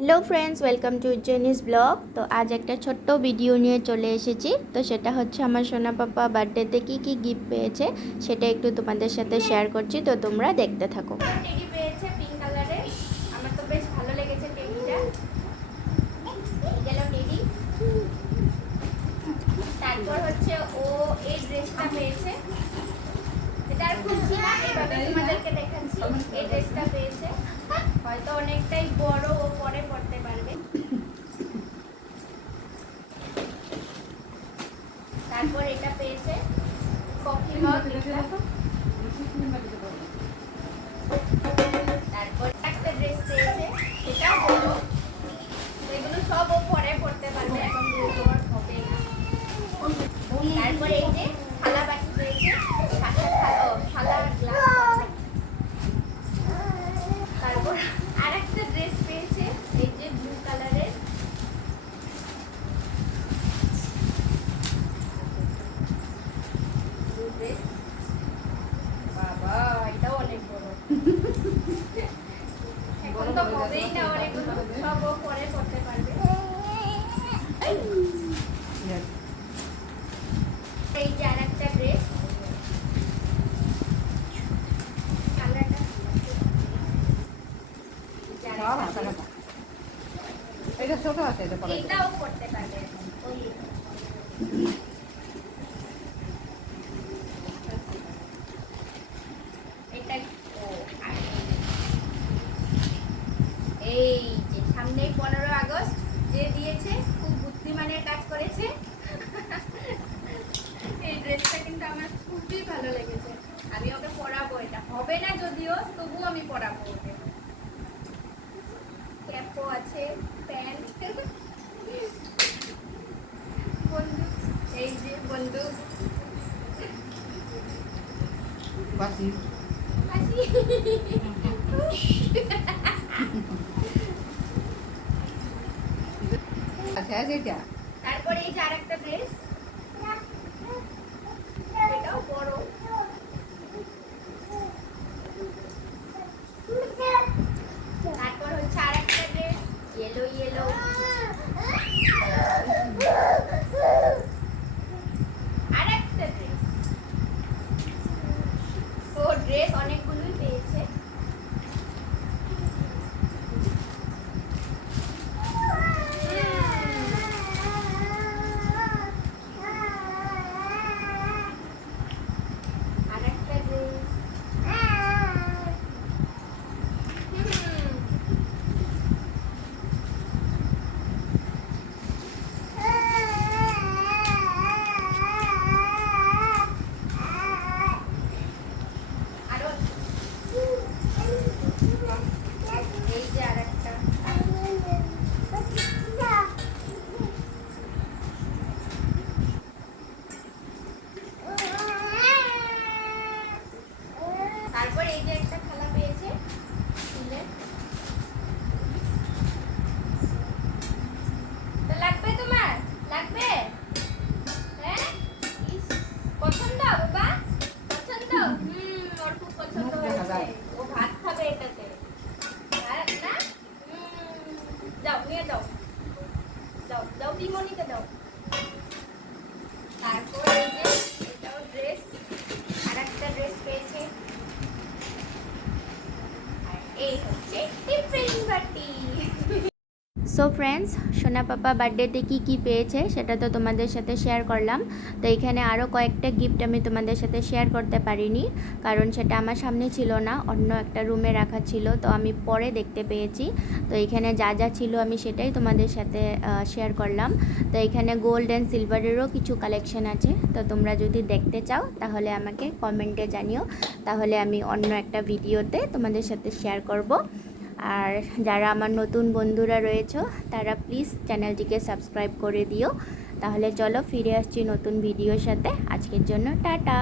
Hello friends, welcome to Zenit blog. তো আজ একটা ছোট্ট ভিডিও নিয়ে চলে এসেছি। তো সেটা হচ্ছে আমার সোনা পাপা বার্থডেতে কী কী গিফট পেয়েছে সেটা একটু তোমাদের সাথে শেয়ার করছি, তো তোমরা দেখতে থাকো। টেডি পেয়েছে পিঙ্ক কালারের, আমার তো বেশ ভালো লেগেছে টেডিটা। গেল টেডি। তারপর হচ্ছে ও এই ড্রেসটা পেয়েছে, এটা আর খুলছি না, এইভাবে তোমাদেরকে দেখাচ্ছি। এই ড্রেসটা পেয়েছে, হয়তো অনেকটাই বড়, ও পরে পড়তে পারবে। তারপর এটা পেয়েছে কফি মগ। তারপর একটা ড্রেস পেয়েছে, সেটা বড়, এগুলো সব ও পরে পড়তে পারবে, এখন ওর হবে না। তারপর এই যে থালা বাটি পেয়েছে, থালা গ্লাস। তারপর আরেকটা ড্রেস পেয়েছে, এই যে ব্লু কালারের। বাবা, এটাও অনেক বড়, এখন তো হবেই না, অনেকগুলো সব ও পরে পড়তে পারবে। এই যে আরেকটা ড্রেস, এটাও করতে পারবে। এই যে সামনে 15 আগস্ট যে দিয়েছে, খুব বুদ্ধিমানের কাজ করেছে। এই ড্রেসটা কিন্তু আমার খুবই ভালো লেগেছে, আমি ওকে পরাবো। এটা হবে না যদিও, তবু আমি পরাবো ওকে। ক্যাপও আছে, প্যান্ট, বন্দুক, এই যে বন্দুক, বাসি বাসি। তারপরে এই যে আরেকটা ড্রেস, এটাও বড়। তারপর হচ্ছে আরেকটা ড্রেস, ইয়েলো ইয়েলো। আরেকটা ড্রেস, তো ড্রেস অনেকগুলোই পেয়েছে। তারপর এই যে একটা খেলা পেয়েছে, তো লাগবে, তোমার লাগবে? হ্যাঁ, পছন্দ বাবা, পছন্দ। ওর খুব পছন্দ হয়েছে, ও ভাত খাবে এটাতে। আর না, যাও নিয়ে যাও, যাও যাও, দিমনিকে দাও। তারপর এই যে এটাও ড্রেস, আর একটা ড্রেস পেয়েছে। এই হচ্ছে টিফিন বাটি। সো ফ্রেন্ডস, সোনা পাপা বার্থডেতে কী কী পেয়েছে সেটা তো তোমাদের সাথে শেয়ার করলাম। তো এখানে আরও কয়েকটা গিফট আমি তোমাদের সাথে শেয়ার করতে পারিনি, কারণ সেটা আমার সামনে ছিল না, অন্য একটা রুমে রাখা ছিল, তো আমি পরে দেখতে পেয়েছি। তো এখানে যা যা ছিল আমি সেটাই তোমাদের সাথে শেয়ার করলাম। তো এখানে গোল্ড অ্যান্ড সিলভারেরও কিছু কালেকশন আছে, তো তোমরা যদি দেখতে চাও তাহলে আমাকে কমেন্টে জানিও, তাহলে আমি অন্য একটা ভিডিওতে তোমাদের সাথে শেয়ার করব। আর যারা আমার নতুন বন্ধুরা রয়েছে তারা প্লিজ চ্যানেলটিকে সাবস্ক্রাইব করে দিও। তাহলে চলো ফিরে আসছি নতুন ভিডিওর সাথে। আজকের জন্য টাটা।